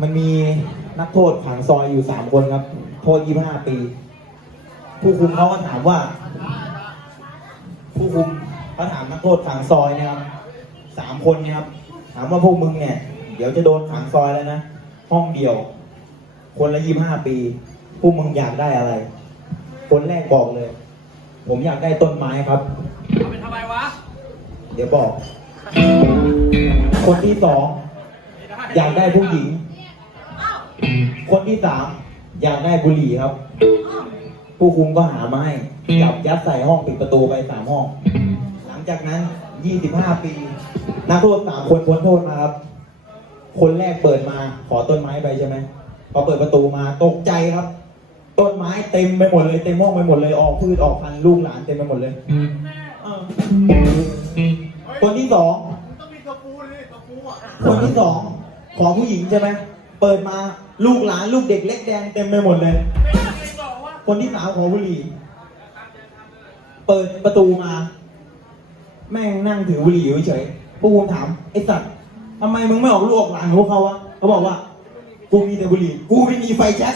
มันมีนักโทษขังซอยอยู่สามคนครับ โทษยี่ห้าปี ผู้คุมเขาก็ถามว่า ผู้คุมเขาถามนักโทษขังซอยเนะครับสามคนเนะครับ ถามว่าพวกมึงเนี่ย เดี๋ยวจะโดนขังซอยแล้วนะ ห้องเดียว คนละยี่ห้าปี พวกมึงอยากได้อะไร คนแรกบอกเลย ผมอยากได้ต้นไม้ครับเอาไปทำไมวะ เดี๋ยวบอก คนที่สองไม่ได้อยากได้ผู้หญิง คนที่สามอยากได้บุหรี่ครับ ผู้คุมก็หามาให้จับยัดใส่ห้องปิดประตูไปสามห้อง หลังจากนั้นยี่สิบห้าปี นักโทษสามคนพ้นโทษมาครับ คนแรกเปิดมาขอต้นไม้ไปใช่ไหมพอเปิดประตูมาตกใจครับ ต้นไม้เต็มไปหมดเลยเต็มห้องไปหมดเลยออกพืชออกพันธุ์ลูกหลานเต็มไปหมดเลยเออคนที่สองคนที่สองของผู้หญิงใช่ไหม เปิดมาลูกหลานลูกเด็กเล็กแดงเต็มไปหมดเลย คนที่สาวขอบุหรี่ เปิดประตูมา แม่งนั่งถือบุหรี่อยู่เฉยๆผู้คุมถามไอ้สัตว์ทำไมมึงไม่ออกลูกออกหลานของเขาวะเขาบอกว่า กูมีแต่บุหรี่ กูไม่มีไฟแช็ก